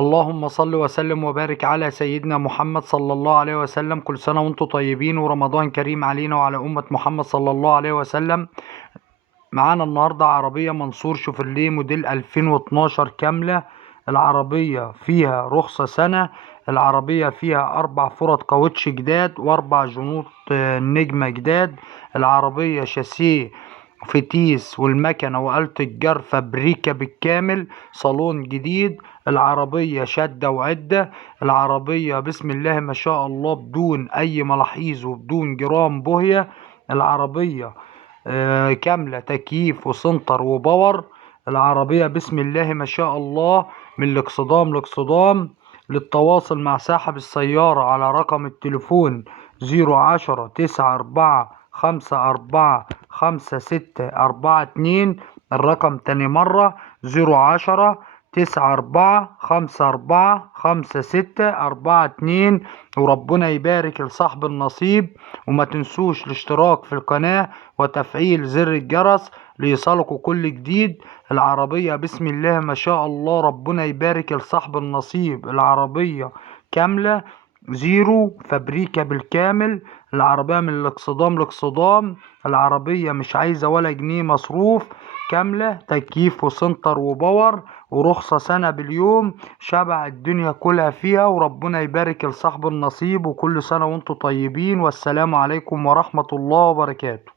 اللهم صل وسلم وبارك على سيدنا محمد صلى الله عليه وسلم. كل سنة وانتم طيبين ورمضان كريم علينا وعلى أمة محمد صلى الله عليه وسلم. معانا النهاردة عربية منصور شوفرليه موديل 2012 كاملة. العربية فيها رخصة سنة. العربية فيها 4 فرط كاوتش جداد و4 جنوط نجمة جداد. العربية شاسيه فتيس والمكنة وآلة الجر فابريكا بالكامل. صالون جديد. العربية شدة وعدة. العربية بسم الله ما شاء الله بدون أي ملاحظ وبدون جرام بوهية. العربية كاملة تكييف وسنتر وباور. العربية بسم الله ما شاء الله من الاكسدام لاكسدام. للتواصل مع صاحب السيارة على رقم التليفون 010 9 4 5 4 5 6 4 2. الرقم تاني مرة 010 9 4 5 4 5 6 4 2. وربنا يبارك لصاحب النصيب. وما تنسوش الاشتراك في القناة وتفعيل زر الجرس ليصلكوا كل جديد. العربية بسم الله ما شاء الله ربنا يبارك لصاحب النصيب. العربية كاملة زيرو فابريكا بالكامل. العربية من الاكسدام لاكسدام. العربية مش عايزة ولا جنيه مصروف. كاملة تكييف وسنتر وباور ورخصة سنة باليوم. شبع الدنيا كلها فيها. وربنا يبارك لصاحب النصيب. وكل سنة وانتم طيبين والسلام عليكم ورحمة الله وبركاته.